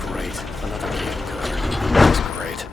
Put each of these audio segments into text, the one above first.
Great. Another cable car. That's great.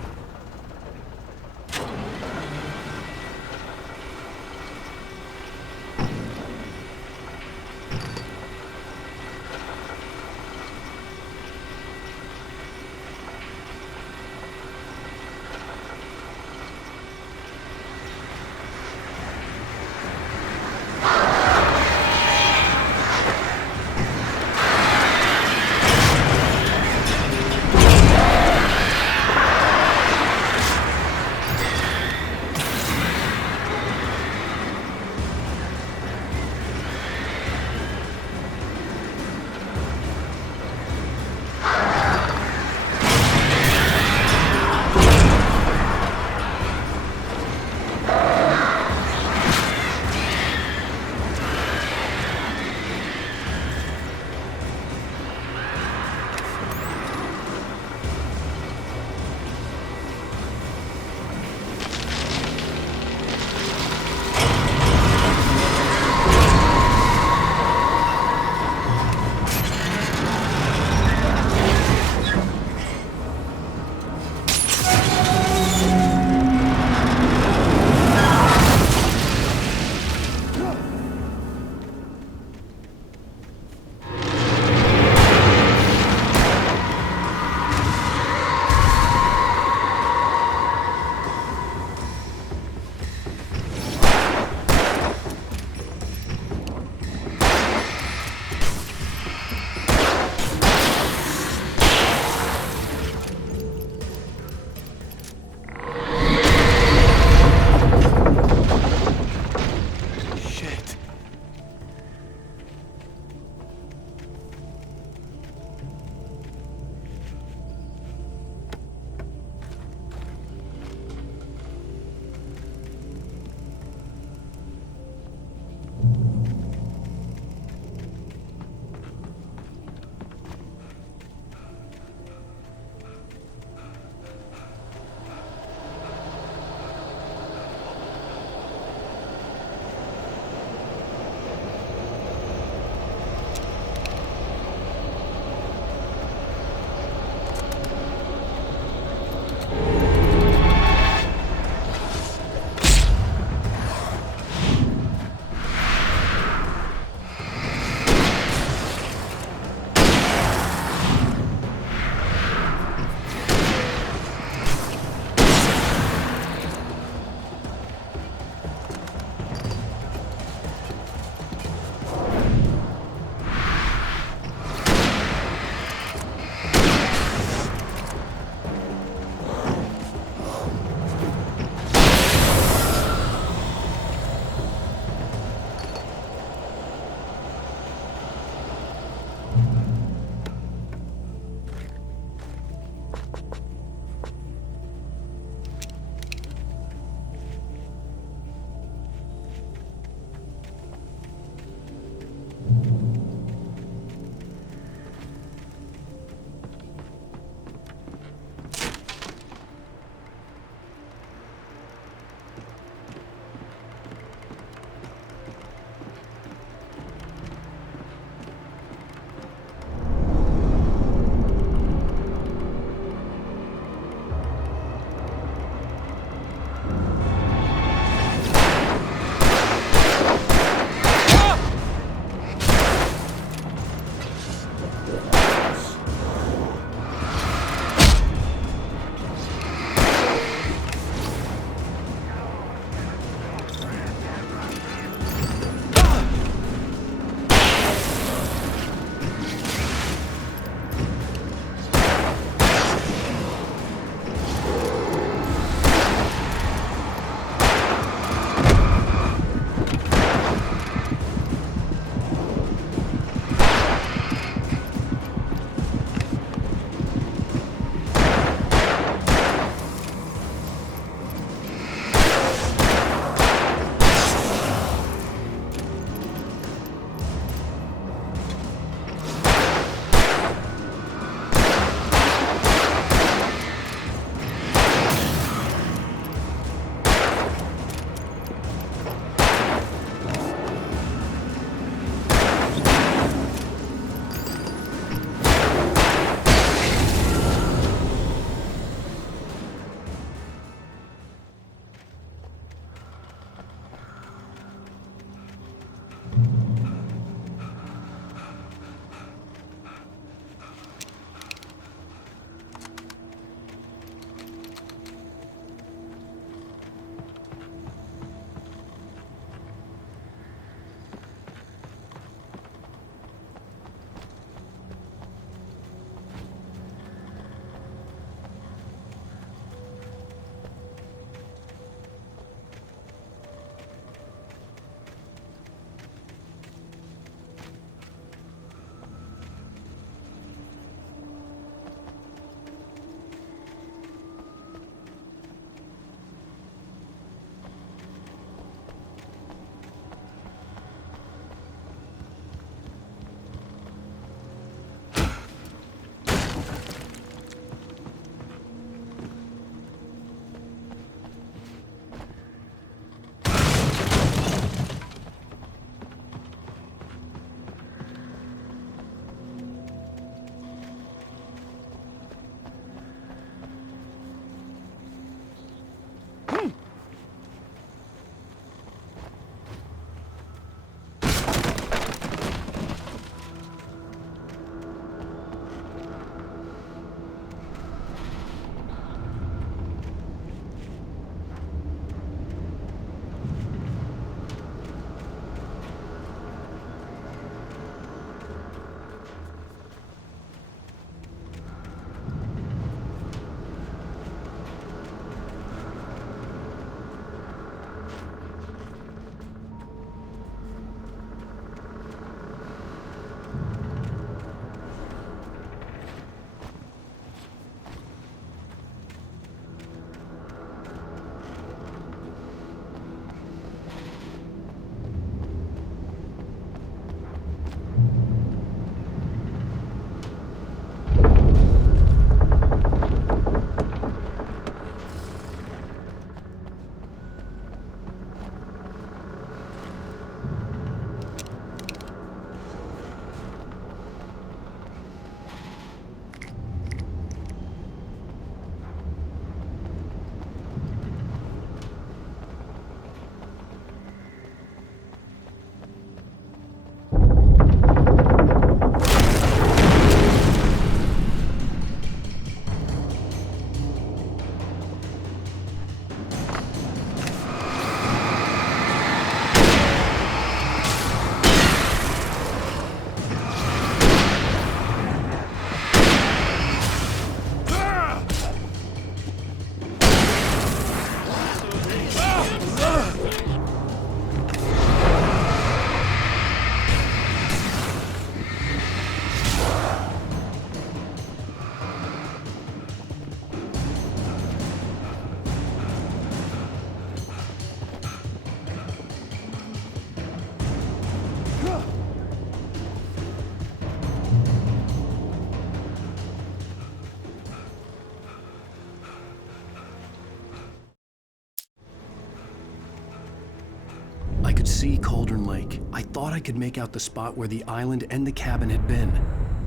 see Cauldron Lake. I thought I could make out the spot where the island and the cabin had been.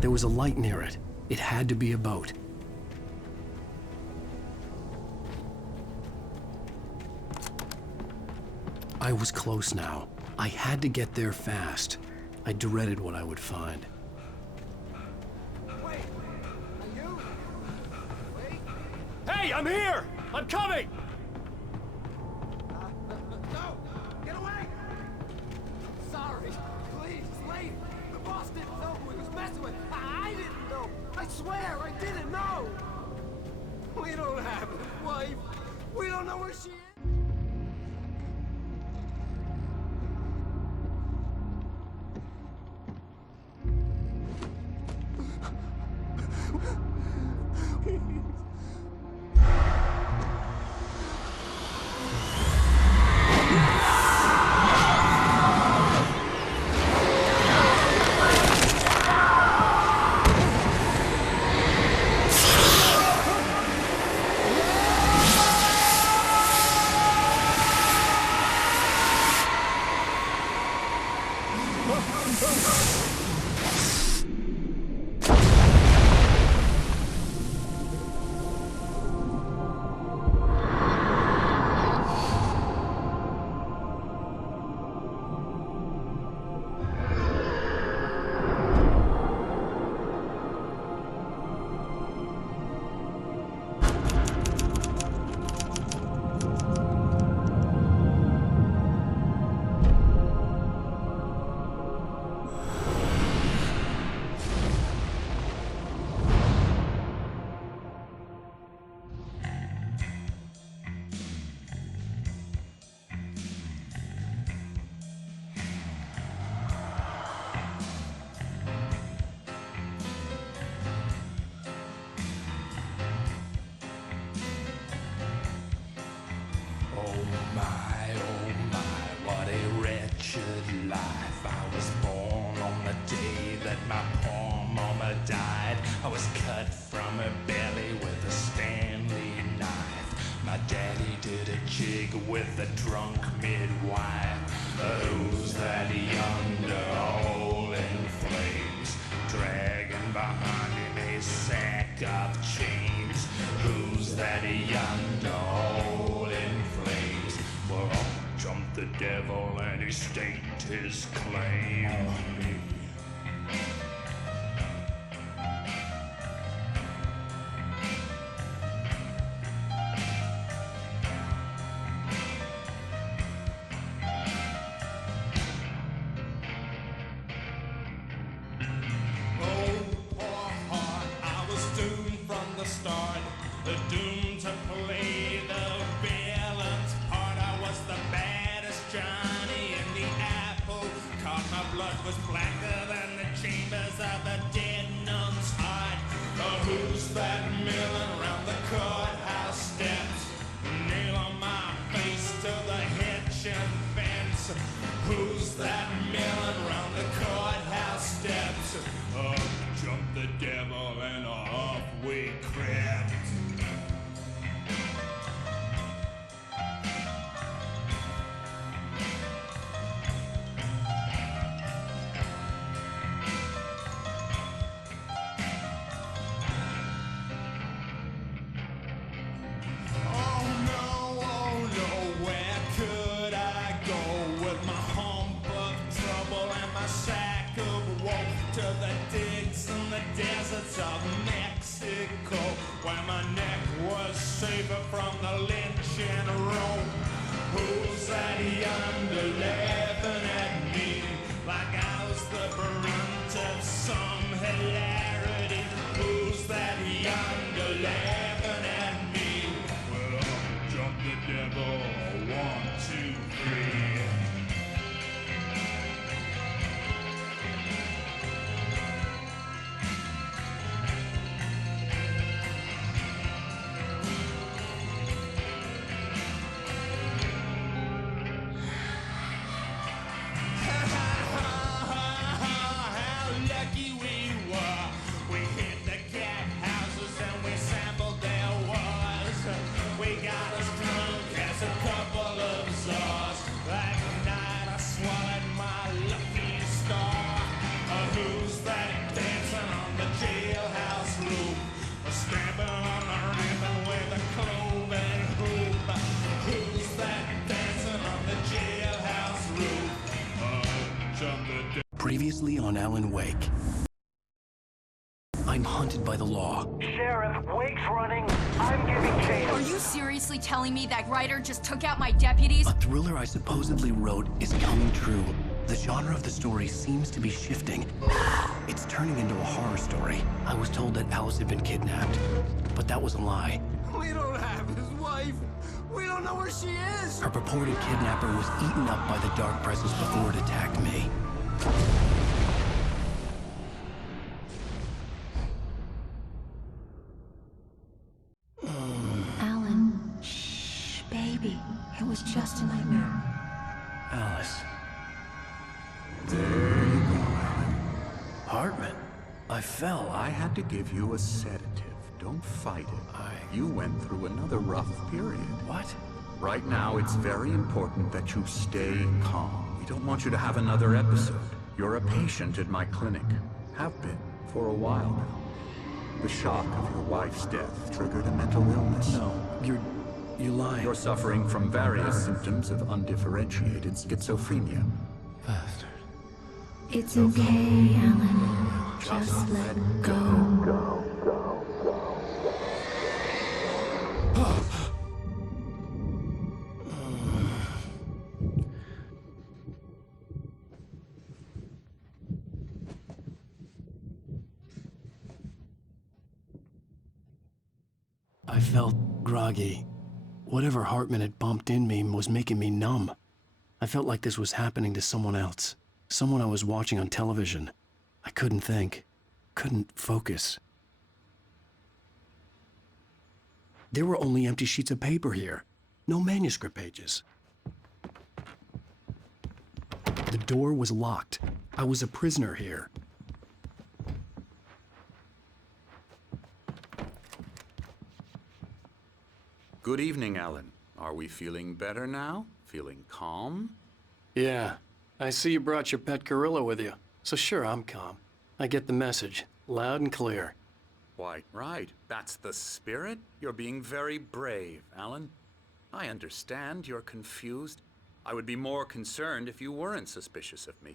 There was a light near it. It had to be a boat. I was close now. I had to get there fast. I dreaded what I would find. Wait! Are you? Wait! Hey, I'm here! I'm coming! No! Get away! Sorry. Please, leave. The boss didn't know who he was messing with. I didn't know. I swear, I didn't know. We don't have a wife. We don't know where she is. Oh my, what a wretched life. I was born on the day that my poor mama died. I was cut from her belly with a Stanley knife. My daddy did a jig with a drunk midwife. Who's that yonder all in flames, dragging behind him a sack of chains? Who's that yonder all in flames? Well, up jumped the devil and he staked his claim on me. Start, doomed to play the villain's part. I was the baddest Johnny in the apple cart. My blood was blacker than the chambers of a dead nun's heart. Who's that milling around the courthouse steps? Nail on my face to the hitching fence. Who's that milling around the courthouse steps? Up jumped the devil and off we crept. Oh no, where could I go with my hump of trouble and my sack of woe? To the digs and the deserts of Mexico, where my neck was safer from the lynching rope. Who's that yonder laughing at me like I was the brunt of some hilarity? Who's that yonder laughing at me? Well, jump the devil, 1, 2, 3. How lucky we were Previously on Alan Wake. I'm hunted by the law. Sheriff, Wake's running. I'm giving chase. Are you seriously telling me that Ryder just took out my deputies? A thriller I supposedly wrote is coming true. The genre of the story seems to be shifting. It's turning into a horror story. I was told that Alice had been kidnapped, but that was a lie. We don't have his wife. We don't know where she is. Her purported kidnapper was eaten up by the dark presence before it attacked me. Alan, shh, baby. It was just a nightmare. Alice. There you go, Alan. Hartman. I fell. I had to give you a sedative. Don't fight it. You went through another rough period. What? Right now, it's very important that you stay calm. We don't want you to have another episode. You're a patient at my clinic. Have been for a while now. The shock of your wife's death triggered a mental illness. No, you're lying. You're suffering from various symptoms of undifferentiated schizophrenia. Bastard. It's okay, Alan. Just let go. I felt groggy. Whatever Hartman had bumped in me was making me numb. I felt like this was happening to someone else. Someone I was watching on television. I couldn't think. Couldn't focus. There were only empty sheets of paper here. No manuscript pages. The door was locked. I was a prisoner here. Good evening, Alan. Are we feeling better now? Feeling calm? Yeah. I see you brought your pet gorilla with you. So sure, I'm calm. I get the message. Loud and clear. Quite right. That's the spirit. You're being very brave, Alan. I understand you're confused. I would be more concerned if you weren't suspicious of me.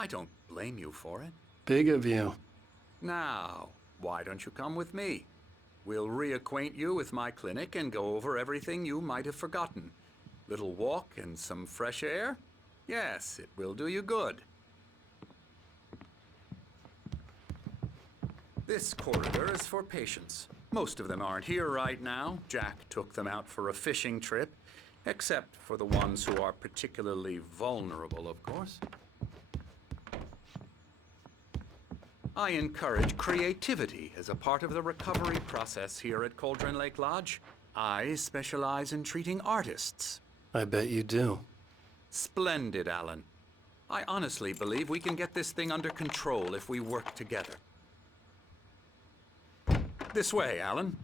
I don't blame you for it. Big of you. Now, why don't you come with me? We'll reacquaint you with my clinic and go over everything you might have forgotten. Little walk and some fresh air? Yes, it will do you good. This corridor is for patients. Most of them aren't here right now. Jack took them out for a fishing trip, except for the ones who are particularly vulnerable, of course. I encourage creativity as a part of the recovery process here at Cauldron Lake Lodge. I specialize in treating artists. I bet you do. Splendid, Alan. I honestly believe we can get this thing under control if we work together. This way, Alan.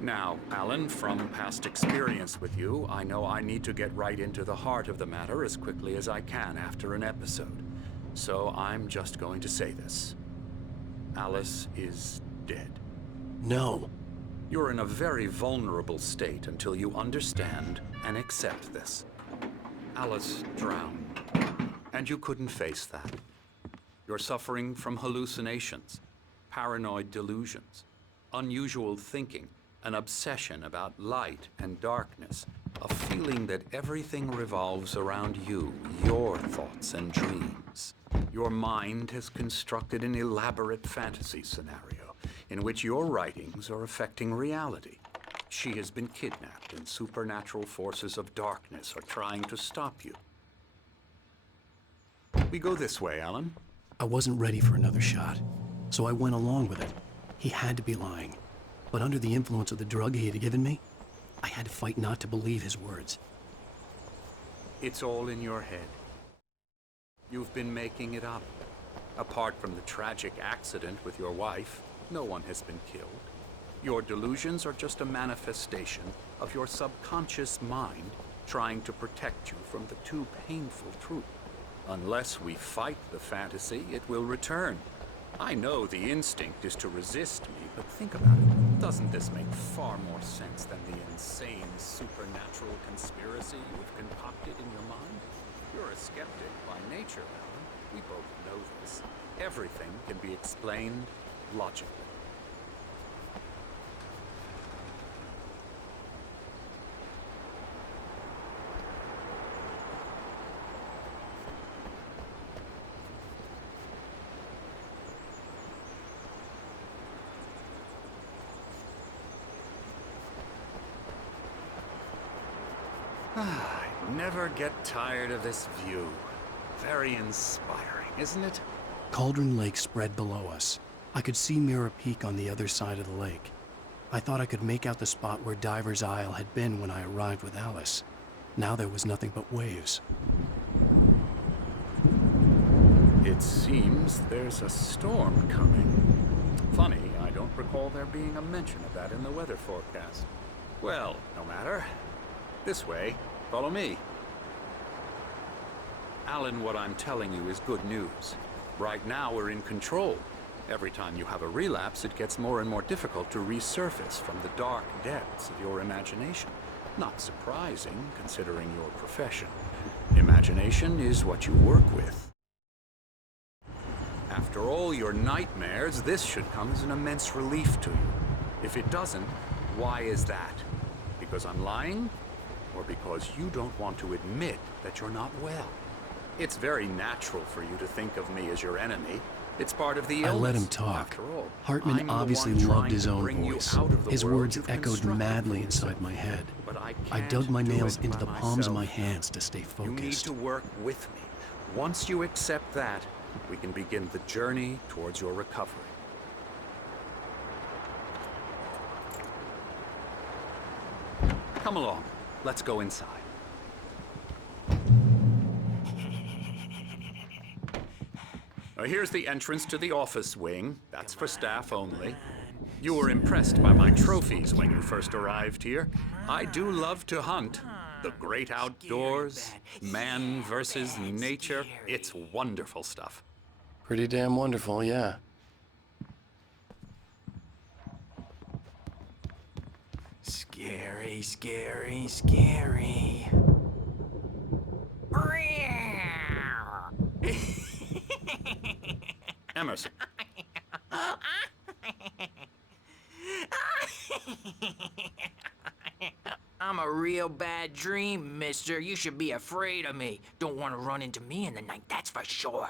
Now, Alan, from past experience with you, I know I need to get right into the heart of the matter as quickly as I can after an episode. So I'm just going to say this. Alice is dead. No. You're in a very vulnerable state until you understand and accept this. Alice drowned, and you couldn't face that. You're suffering from hallucinations, paranoid delusions, unusual thinking, an obsession about light and darkness, a feeling that everything revolves around you, your thoughts and dreams. Your mind has constructed an elaborate fantasy scenario in which your writings are affecting reality. She has been kidnapped and supernatural forces of darkness are trying to stop you. We go this way, Alan. I wasn't ready for another shot, so I went along with it. He had to be lying. But under the influence of the drug he had given me, I had to fight not to believe his words. It's all in your head. You've been making it up. Apart from the tragic accident with your wife, no one has been killed. Your delusions are just a manifestation of your subconscious mind trying to protect you from the too painful truth. Unless we fight the fantasy, it will return. I know the instinct is to resist me, but think about it. Doesn't this make far more sense than the insane supernatural conspiracy you've concocted in your mind? You're a skeptic by nature, Alan. We both know this. Everything can be explained logically. I never get tired of this view. Very inspiring, isn't it? Cauldron Lake spread below us. I could see Mirror Peak on the other side of the lake. I thought I could make out the spot where Diver's Isle had been when I arrived with Alice. Now there was nothing but waves. It seems there's a storm coming. Funny, I don't recall there being a mention of that in the weather forecast. Well, no matter. This way. Follow me. Alan, what I'm telling you is good news. Right now, we're in control. Every time you have a relapse, it gets more and more difficult to resurface from the dark depths of your imagination. Not surprising, considering your profession. Imagination is what you work with. After all your nightmares, this should come as an immense relief to you. If it doesn't, why is that? Because I'm lying? Or because you don't want to admit that you're not well? It's very natural for you to think of me as your enemy. It's part of the illness. I let him talk. After all, Hartman I'm the obviously one loved trying his to own bring you voice. out of the His world words you've echoed constructed madly for inside yourself. my head. But I I can't dug my do nails it into by the palms of my myself. hands to stay You need focused. to work with me. Once you accept that, we can begin the journey towards your recovery. Come along. Let's go inside. Now, here's the entrance to the office wing. That's for staff only. You were impressed by my trophies when you first arrived here. I do love to hunt. The great outdoors, man versus nature. It's wonderful stuff. Pretty damn wonderful, yeah. Scary, scary, scary. Emerson. I'm a real bad dream, mister. You should be afraid of me. Don't want to run into me in the night, that's for sure.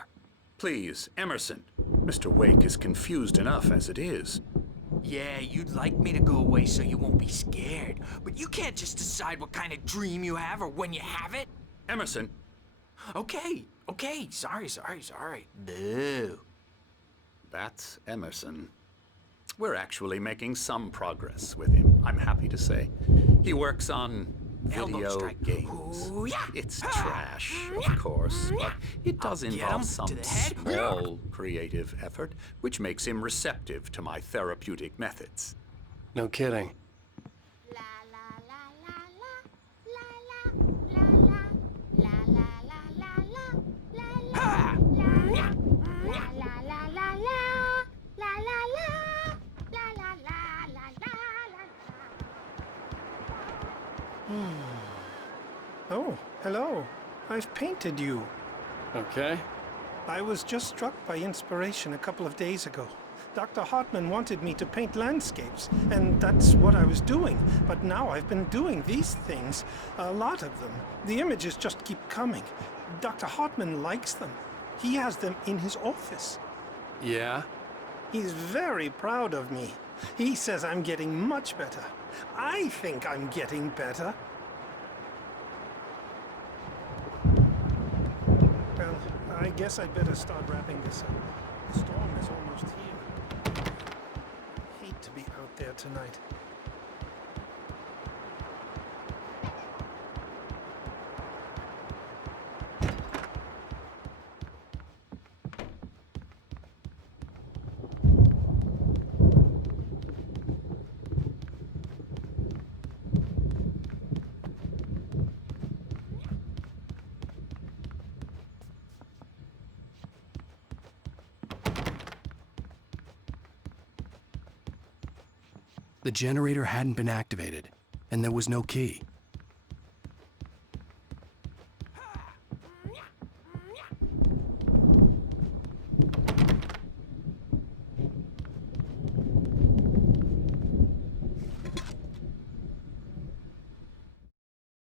Please, Emerson. Mr. Wake is confused enough as it is. Yeah, you'd like me to go away so you won't be scared. But you can't just decide what kind of dream you have or when you have it. Emerson. Okay. Sorry. Boo. That's Emerson. We're actually making some progress with him, I'm happy to say. He works on Elbow video strike. games. Ooh, yeah. It's trash, of course, but it does I'll get involve him some to the head. small creative effort, which makes him receptive to my therapeutic methods. No kidding. Oh, hello. I've painted you. Okay. I was just struck by inspiration a couple of days ago. Dr. Hartman wanted me to paint landscapes, and that's what I was doing. But now I've been doing these things, a lot of them. The images just keep coming. Dr. Hartman likes them. He has them in his office. Yeah? He's very proud of me. He says I'm getting much better. I think I'm getting better. Well, I guess I'd better start wrapping this up. The storm is almost here. Hate to be out there tonight. The generator hadn't been activated, and there was no key.